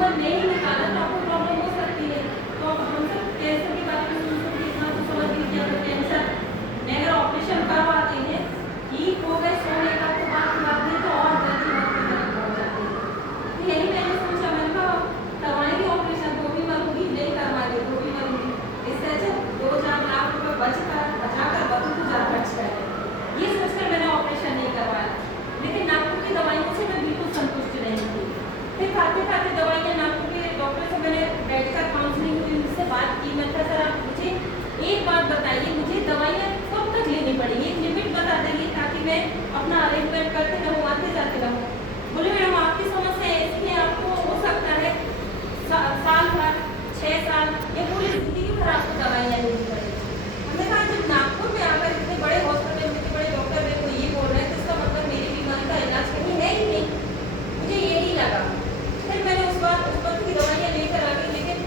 Tumour नहीं निकाला तो आपको प्रॉब्लम हो सकती है। तो हम सब कैंसर के बारे में सुन सकते इतना तो समझ लीजिए, अगर कैंसर में अगर ऑपरेशन करवाते हैं, ठीक हो गए, सोने का तो बात करते हैं तो और जल्दी मौत की तरफ पहुंच जाते हैं। तो यही मैंने सोचा, मैंने कहा करवाएंगे ऑपरेशन तो भी मरूंगी, नहीं करवाएंगे तो भी मरूंगी, इससे अच्छा 2-4 लाख रुपये बचाकर बचूं तो ज़्यादा अच्छा है। ये सोचकर मैंने ऑपरेशन नहीं करवाया। लेकिन नागपुर की दवाइयों से मैं बिल्कुल संतुष्ट नहीं थी। फिर खाते खाते दवाइयाँ, नागपुर के डॉक्टर से मैंने बैठकर काउंसलिंग हुई, उनसे बात की। मैंने कहा सर आप मुझे एक बात बताइए, मुझे दवाइयाँ कब तक लेनी पड़ेगी, एक लिमिट बता देंगे ताकि मैं अपना अरेंजमेंट करते रहूँ, आते जाते रहूँ। बोले मैडम आपकी समस्या ऐसी है, आपको हो सकता है साल भर, 6 साल या पूरी जिंदगी भर आपको दवाइयाँ लेनी पड़ेगी। हमने कहा जब नागपुर में आकर इतने बड़े हॉस्पिटल में इतने बड़े डॉक्टर मेरे को ये बोल रहे हैं तो इसका मतलब मेरी बीमारी का इलाज कहीं है ही नहीं। मुझे यही लगा। फिर मैंने उस वक्त की दवाइयाँ लेकर आ गई, लेकिन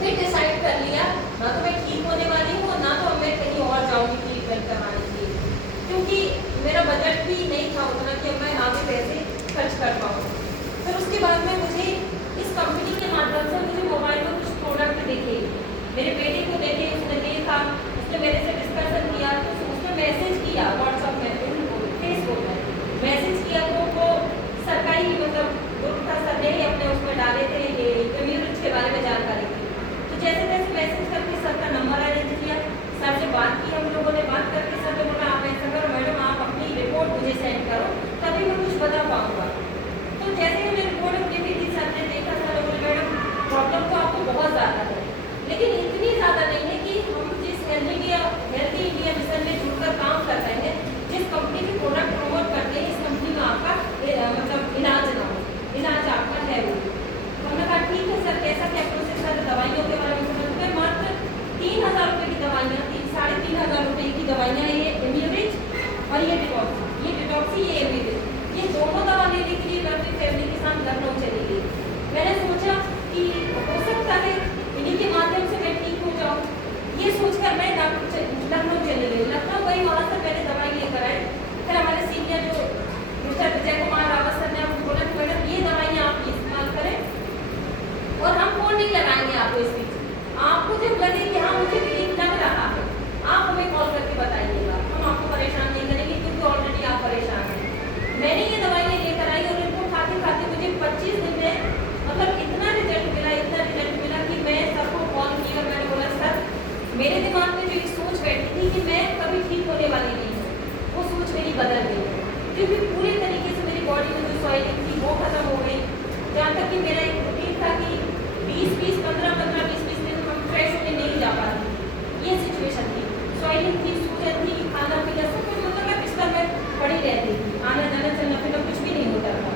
फिर डिसाइड कर लिया ना तो मैं ठीक होने वाली हूँ, ना तो मैं कहीं और जाऊँगी ट्रीटमेंट करवाने के लिए, क्योंकि मेरा बजट भी नहीं था उतना कि अब मैं यहाँ पे पैसे खर्च कर पाऊँ। फिर उसके बाद में मुझे इस कंपनी के माध्यम से मुझे मोबाइल में कुछ प्रोडक्ट दिखे, मेरे बेटे को देखे, उसने देखा, उसने मेरे से डिस्कशन किया, तो उसने मैसेज किया व्हाट्सएप में, फेसबुक में मैसेज किया। तो वो सरकारी मतलब ग्रुप था, सर ने ही अपने उसमें डाले थे ये इम्यूनिटी के बारे में जानकारी थी। तो जैसे तैसे मैसेज करके सर का नंबर अरेंज किया, सर से बात की, हम लोगों ने बात करके सर ने बोला आप ऐसा करो मैडम, आप अपनी रिपोर्ट मुझे सेंड करो तभी मैं कुछ बता पाऊँगा। तो जैसे ही मैंने रिपोर्ट अपनी भी दी, सर ने देखा, सर बोले मैडम प्रॉब्लम तो आपको बहुत ज़्यादा है, लेकिन इतनी ज़्यादा नहीं है कि हम जिस हेल्दी इंडिया मिशन में जुड़कर काम कर रहे हैं, जिस कंपनी के प्रोडक्ट प्रमोट करते हैं, इस कंपनी में आपका मतलब इलाज ना हो, इलाज आपका है वो। हमने कहा ठीक है सर, कैसा क्या प्रोसेस है, दवाइयों के बारे में समझ में। मात्र 3,000 रुपये की दवाइयाँ, 3,500 रुपये की दवाइयाँ, ये इम्यूरिज और ये डिटॉक्सी, ये इम्यूरिज, ये दोनों दवा लेने के लिए मैं अपनी फैमिली के साथ लखनऊ चली गई। मैंने सोचा कि हो सकता है इन्हीं के माध्यम से मैं ठीक हो जाऊँ, ये सोचकर मैं लखनऊ चली गई। लखनऊ गई, वहाँ से मैंने दवाई लेकर आई। फिर हमारे सीनियर जो मिस्टर विजय कुमार रावत सर ने हमको बोला कि मैडम ये दवाइयाँ आप इस्तेमाल करें और हम फोन नहीं लगाएंगे आपको इस बीच। आपको जब लगे कि हाँ मुझे रिलीफ लग रहा है, आप हमें कॉल करके बताइएगा, हम आपको परेशान नहीं करेंगे क्योंकि ऑलरेडी आप परेशान हैं। मैंने ये दवाइयाँ लेकर आई और इनको खाते खाते मुझे 25 दिन में मतलब इतना रिजल्ट मिला कि मैं सबको कॉल किया और मैंने बोला सर मेरे दिमाग में जो एक सोच बैठी थी कि मैं कभी ठीक होने वाली नहीं हूँ, वो सोच मेरी बदल गई है, क्योंकि पूरे तरीके से मेरी बॉडी में जो सॉइलिंग थी वो खत्म हो गई। जहाँ तक कि मेरा एक रूटीन था कि 15-20 दिन हम फ्रेश होने नहीं जा पाते, ये सिचुएशन थी। सॉइलिंग थी, सूजन थी, खाना पीना सब कुछ मतलब मैं बिस्तर में पड़ी रहती थी, आना जाना चलना फिरना कुछ भी नहीं होता था।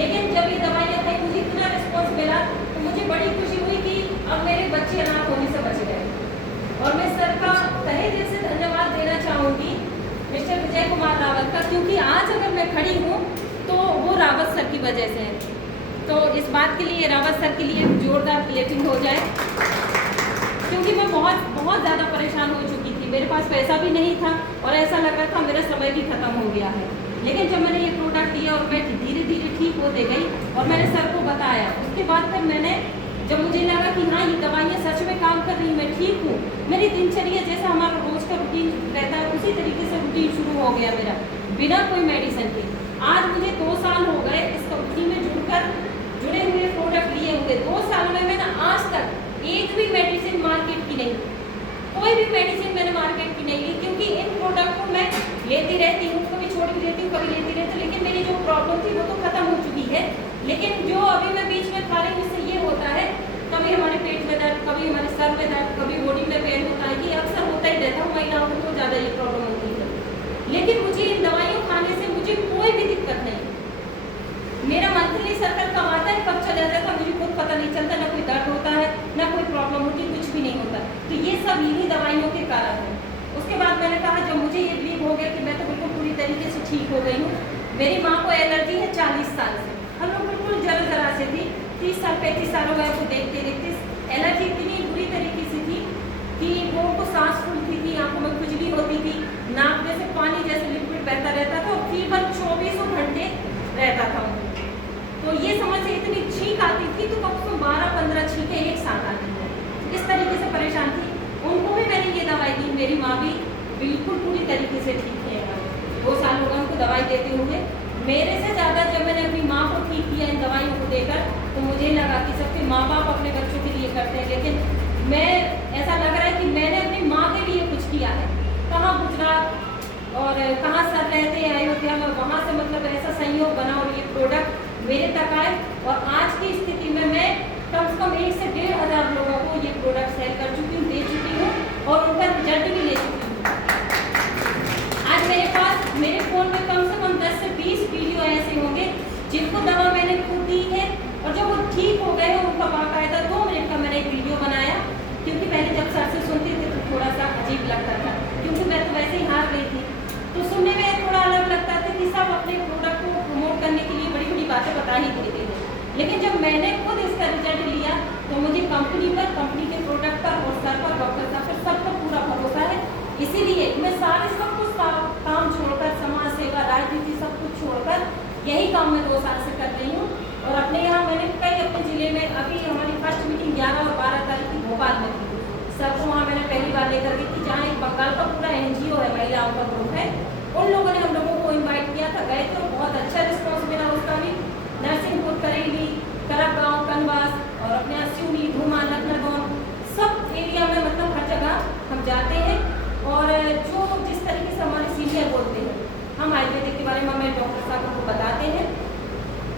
लेकिन जब ये दवाइयाँ खाई मुझे इतना रिस्पॉन्स मिला तो मुझे बड़ी खुशी हुई कि अब मेरे बच्चे अनाथ होने से बच गए। और मैं सर का तहे दिल से धन्यवाद देना चाहूँगी मिस्टर विजय कुमार रावत का, क्योंकि आज अगर मैं खड़ी हूँ तो वो रावत सर की वजह से है। तो इस बात के लिए रावत सर के लिए जोरदार क्लैपिंग हो जाए, क्योंकि मैं बहुत ज़्यादा परेशान हो चुकी थी, मेरे पास पैसा भी नहीं था और ऐसा लग रहा था मेरा समय भी खत्म हो गया है। लेकिन जब मैंने ये प्रोडक्ट लिया और मैं धीरे धीरे ठीक होते गई और मैंने सर को बताया, उसके बाद फिर मैंने जब मुझे लगा कि हाँ ये दवाइयाँ सच में काम कर रही, मैं ठीक हूँ, मेरी दिनचर्या जैसा हमारा रोज का रूटीन रहता है उसी तरीके से रूटीन शुरू हो गया मेरा, बिना कोई मेडिसिन के। आज मुझे 2 साल हो गए इस कंपनी में जुड़े हुए, प्रोडक्ट लिए हुए। 2 साल में मैंने आज तक एक भी मेडिसिन मार्केट की नहीं, कोई भी मेडिसिन मैंने मार्केट की नहीं ली, क्योंकि इन प्रोडक्ट को मैं लेती रहती हूँ, कभी छोड़ भी देती हूँ, कभी लेती रहती हूँ। लेकिन मेरी जो प्रॉब्लम थी वो तो खत्म हो चुकी है, लेकिन जो अभी मैं बीच में खा रही हूँ इससे ये होता है कभी हमारे पेट में दर्द, कभी हमारे सर में दर्द, कभी बॉडी में पेन होता है, ये अक्सर होता ही रहता है, महिलाओं को तो ज़्यादा ये प्रॉब्लम होती है। लेकिन मुझे इन दवाइयों खाने से मुझे कोई भी दिक्कत नहीं। मेरा मंथली सर्कल कब आता है कब चला जाता है मुझे खुद पता नहीं चलता, ना कोई दर्द होता है ना कोई प्रॉब्लम होती, कुछ भी नहीं होता। तो ये सब इन्हीं दवाइयों के कारण है। उसके बाद मैंने कहा जब मुझे ये बिलीव हो गया कि मैं तो बिल्कुल पूरी तरीके से ठीक हो गई हूँ। मेरी माँ को एलर्जी है 40 साल से, हम लोग बिल्कुल जरा से थी, 30 साल 35 साल हो गए को देखते देखते एलर्जी इतनी बुरी तरीके से थी कि वो को सांस फूलती थी, आंखों में खुजली होती थी, नाक में से पानी जैसे लिक्विड बहता रहता था और फीवर 24 घंटे रहता था। तो ये समझ से इतनी छींक आती थी तो साथ आती है, इस तरीके से परेशान थी। उनको भी मैंने ये दवाई दी, मेरी माँ भी बिल्कुल पूरी तरीके से ठीक है। 2 साल हो गए उनको दवाई देते हुए। मेरे से ज़्यादा जब मैंने अपनी माँ को ठीक किया इन दवाइयों को देकर, तो मुझे लगा कि सबके माँ बाप अपने बच्चों के लिए करते हैं, लेकिन मैं ऐसा लग रहा है कि मैंने अपनी माँ के लिए कुछ किया है। कहाँ गुजरात और कहाँ सर रहते हैं अयोध्या में, वहाँ से मतलब ऐसा संयोग बना और ये प्रोडक्ट मेरे तक आए, और आज की स्थिति में मैं कम से कम 1 से 1.5 हज़ार लोगों को ये प्रोडक्ट सेल कर चुकी हूँ, दे चुकी हूँ और उनका रिजल्ट भी ले चुकी हूँ। आज मेरे पास मेरे फ़ोन में कम से कम 10 से 20 वीडियो ऐसे होंगे जिनको दवा मैंने खुद दी है, और जब वो ठीक हो गए हैं उनका बाकायदा 2 मिनट का मैंने एक वीडियो बनाया, क्योंकि पहले जब सर से सुनती थी तो थोड़ा सा अजीब लगता था, क्योंकि मैं तो वैसे ही हार गई थी, तो सुनने में थोड़ा अलग लगता था कि सब अपने प्रोडक्ट को प्रमोट करने के लिए बड़ी बड़ी बातें बता ही देते हैं। लेकिन जब मैंने खुद इसका रिजल्ट लिया तो मुझे कंपनी पर, कंपनी के प्रोडक्ट पर और सर पर, डॉक्टर साहब पर, सब पर पूरा भरोसा है। इसीलिए मैं सारे सब कुछ काम छोड़कर, समाज सेवा, राजनीति सब कुछ छोड़कर यही काम मैं 2 साल से कर रही हूँ। और अपने यहाँ मैंने कई अपने ज़िले में, अभी हमारी फर्स्ट मीटिंग 11 और 12 तारीख की भोपाल में थी, सर को वहाँ मैंने पहली बार लेकर गई थी, जहाँ एक बंगाल का पूरा NGO है, महिलाओं का ग्रुप है, उन लोगों ने हम लोगों को इन्वाइट किया था, गए थे, बहुत अच्छा रिस्पॉन्स मिला उसका भी। नरसिंहपुर, करेली, करपगांव, कनवास और अपने सिवनी, धूमा, नखनगांव, सब एरिया में मतलब हर जगह हम जाते हैं, और जो जिस तरीके से हमारे सीनियर बोलते हैं, हम आयुर्वेदिक के बारे में हमें डॉक्टर साहब को बताते हैं,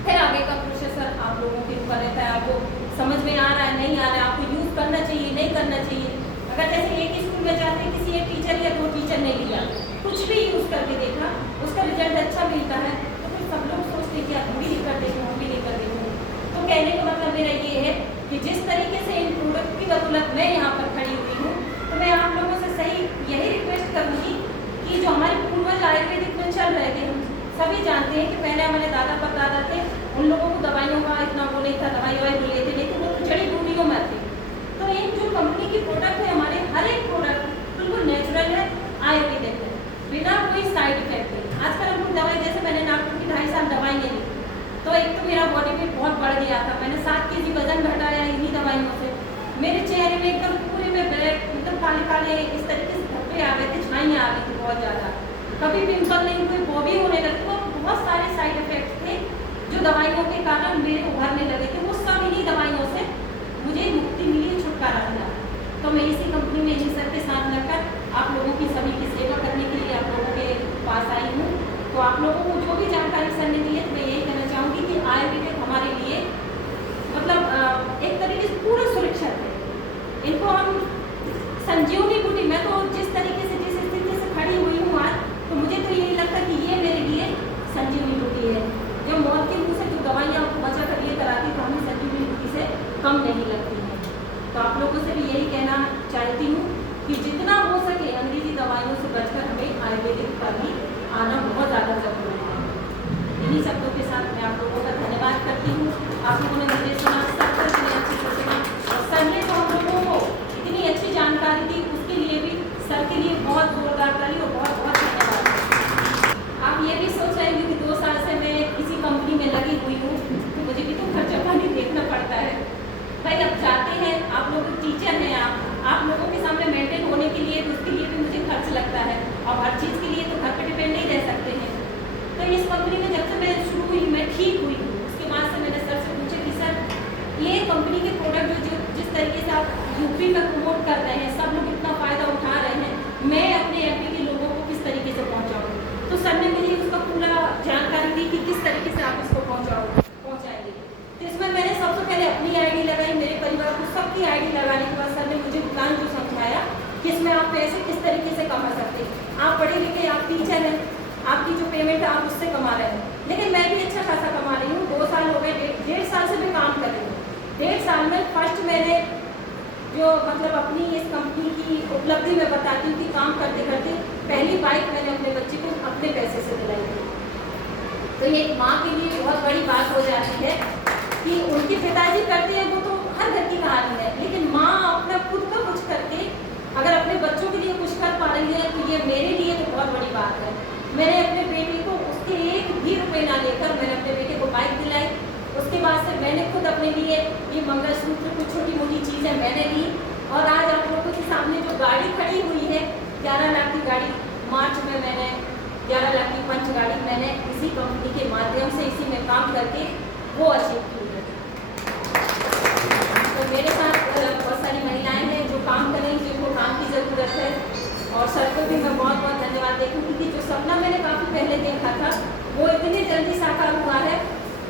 फिर आगे का प्रोसेसर आप लोगों के ऊपर रहता है, आपको समझ में आ रहा है नहीं आ रहा है, आपको यूज़ करना चाहिए नहीं करना चाहिए। अगर जैसे एक स्कूल में जाते हैं, किसी एक टीचर या 2 टीचर ने लिया, कुछ भी यूज़ करके देखा, उसका रिजल्ट अच्छा मिलता है, तो फिर सब लोग सोचते हैं कि आप भी नहीं कर देंगे, हम भी नहीं कर देंगे। तो कहने का मतलब मेरा ये है कि जिस तरीके से इन प्रोडक्ट की बदौलत मैं यहाँ पर खड़ी हुई हूँ, तो मैं आप लोगों से सही यही रिक्वेस्ट करूँगी कि जो हमारे पूर्वज आयुर्वेदिक में चल रहे थे, हम सभी जानते हैं कि पहले हमारे दादा परदादा थे, उन लोगों को दवाइयों का इतना वो नहीं था, दवाई ववाई लेते, लेकिन वो जड़ी बूटियों में थे। तो इन जो कंपनी की प्रोडक्ट है, हमारे हर एक प्रोडक्ट बिल्कुल नेचुरल है, आयुर्वेदिक है, बिना कोई साइड इफेक्ट है। आजकल हम लोग दवाई, जैसे मैंने नागपुर की 2.5 साल दवाई नहीं ली, तो एक तो मेरा बॉडी वेट बहुत बढ़ गया था, मैंने 7 kg वजन घटाया इन्हीं दवाइयों से। मेरे चेहरे में एकदम पूरे में ब्लैक, एकदम काले काले इस तरीके से धब्बे आ गए थे, छाइयाँ आ गई थी बहुत ज़्यादा, कभी पिंपल नहीं हुए, वो भी होने लगे। तो बहुत सारे साइड इफेक्ट्स थे जो दवाइयों के कारण मेरे उभरने लगे थे, वो सब इन्हीं दवाइयों से मुझे मुक्ति मिली, छुटकारा मिला। तो मैं इसी कंपनी में इन्हीं सर के साथ लगकर आप लोगों की सभी की सेवा करने के लिए आप लोगों के पास आई हूँ। तो आप लोगों को जो भी जानकारी सर ने दी है, तो मैं यही कहना चाहूँगी कि आयुर्वेदिक हमारे लिए मतलब एक तरीके से पूरा सुरक्षित है। इनको हम संजीवनी बूटी, मैं तो जिस तरीके से, जिस स्थिति से खड़ी हुई हूँ आज, तो मुझे तो यही लगता है कि ये मेरे लिए संजीवनी बूटी है। जो मौत के मुँह से जो दवाइयाँ आपको बचा कर ये कराती, तो हमें संजीवनी बूटी से कम नहीं लगती है। तो आप लोगों से भी यही कहना चाहती हूँ कि जितना हो सके अंग्रेजी दवाइयों से बचकर हमें आयुर्वेदिक पर ही आना बहुत ज़्यादा ज़रूरी है। इन्हीं शब्दों के साथ मैं आप लोगों का धन्यवाद करती हूँ। आप लोगों ने मुझे सुना, सब इतनी अच्छी से सुना, और सर ने तो हम लोगों को इतनी अच्छी जानकारी दी, उसके लिए भी सर के लिए बहुत जोरदार ताली और बहुत बहुत धन्यवाद। आप ये भी सोच रहे हैं कि 2 साल से मैं किसी कंपनी में लगी हुई हूँ, तो मुझे भी तो खर्चा पानी देखना पड़ता है। भाई अब जाते हैं, आप लोग टीचर हैं, आप लोगों के सामने मेंटेन होने के लिए, उसके लिए भी मुझे खर्च लगता है, और हर चीज़ के लिए तो घर पर डिपेंड नहीं रह सकते हैं। तो इस कंपनी में जब से मैं शुरू हुई, मैं ठीक हुई हूँ, उसके बाद से मैंने सर से पूछा कि सर ये कंपनी के प्रोडक्ट जो जिस तरीके से आप यूपी में प्रमोट कर रहे हैं, सब लोग इतना फ़ायदा उठा रहे हैं, मैं अपने MP के लोगों को किस तरीके से पहुँचाऊँ। तो सर ने मुझे उसका पूरा जानकारी दी कि किस तरीके से आप इसको पहुँचाएंगे। तो इसमें मैंने सबसे पहले अपनी ID लगाई, मेरे परिवार को सबकी ID लगाने के बाद सर ने मुझे प्लान जो समझाया कि इसमें आप पैसे किस तरीके से कमा सकते हैं। आप पढ़े लिखे, आप टीचर हैं, आपकी जो पेमेंट है आप उससे कमा रहे हैं, लेकिन मैं भी अच्छा खासा कमा रही हूँ। 2 साल हो गए, 1.5 साल से मैं काम कर रही हूँ। 1.5 साल में फर्स्ट मैंने जो मतलब अपनी इस कंपनी की उपलब्धि में बताती हूँ कि काम करते करते पहली बाइक मैंने अपने बच्चे को अपने पैसे से दिलाई थी। तो ये माँ के लिए बहुत बड़ी बात हो जाती है कि उनके पिताजी करते हैं, वो तो हर घर की कहानी है, लेकिन माँ अपना खुद का कुछ करके अगर अपने बच्चों के लिए कुछ कर पा रही है, तो ये मेरे लिए तो बहुत बड़ी बात है। मैंने अपने बेटे को उसके 1 भी रुपये ना लेकर मैंने अपने बेटे को बाइक दिलाई, उसके बाद से मैंने खुद अपने लिए ये मंगलसूत्र कुछ छोटी मोटी चीज़ें मैंने ली। और आज आप लोगों के सामने जो गाड़ी खड़ी हुई है 11 लाख की गाड़ी, मार्च में मैंने 11 लाख की पंच गाड़ी मैंने इसी कंपनी के माध्यम से इसी में काम करके वो अचीव की है। तो मेरे साथ बहुत सारी महिलाएं हैं जो काम कर रही, जिनको काम की ज़रूरत है। और सर को भी मैं बहुत बहुत धन्यवाद देखूँगी कि जो सपना मैंने काफ़ी पहले देखा था वो इतनी जल्दी साकार हुआ है।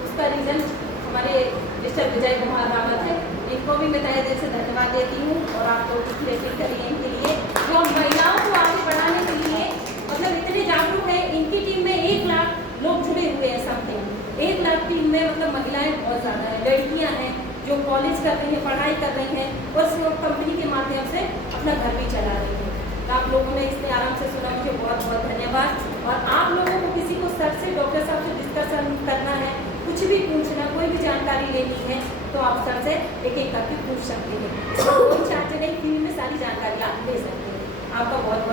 उसका रीज़न हमारे मिस्टर विजय कुमार रावत है, इनको भी मैं तहे दिल से धन्यवाद देती हूँ। और आप लोग की रेटिंग करिए इनके लिए जो महिलाओं को आगे बढ़ाने के लिए मतलब इतने जागरूक हैं। इनकी टीम में 1 लाख लोग जुड़े हुए हैं, समथिंग 1 लाख टीम में मतलब महिलाएं बहुत ज़्यादा हैं, लड़कियाँ हैं जो कॉलेज कर रही हैं, पढ़ाई कर रही हैं और इस कंपनी के माध्यम से अपना घर भी चला रही हैं। तो आप लोगों ने इतने आराम से सुना, मुझे बहुत बहुत धन्यवाद। और आप लोगों को किसी को सर से, डॉक्टर साहब से डिस्कशन करना है, कुछ भी पूछना, कोई भी जानकारी लेनी है तो आप सर से एक एक करके पूछ सकते हैं। कोई चार्ज नहीं, फ्री में सारी जानकारी आप ले सकते हैं। आपका बहुत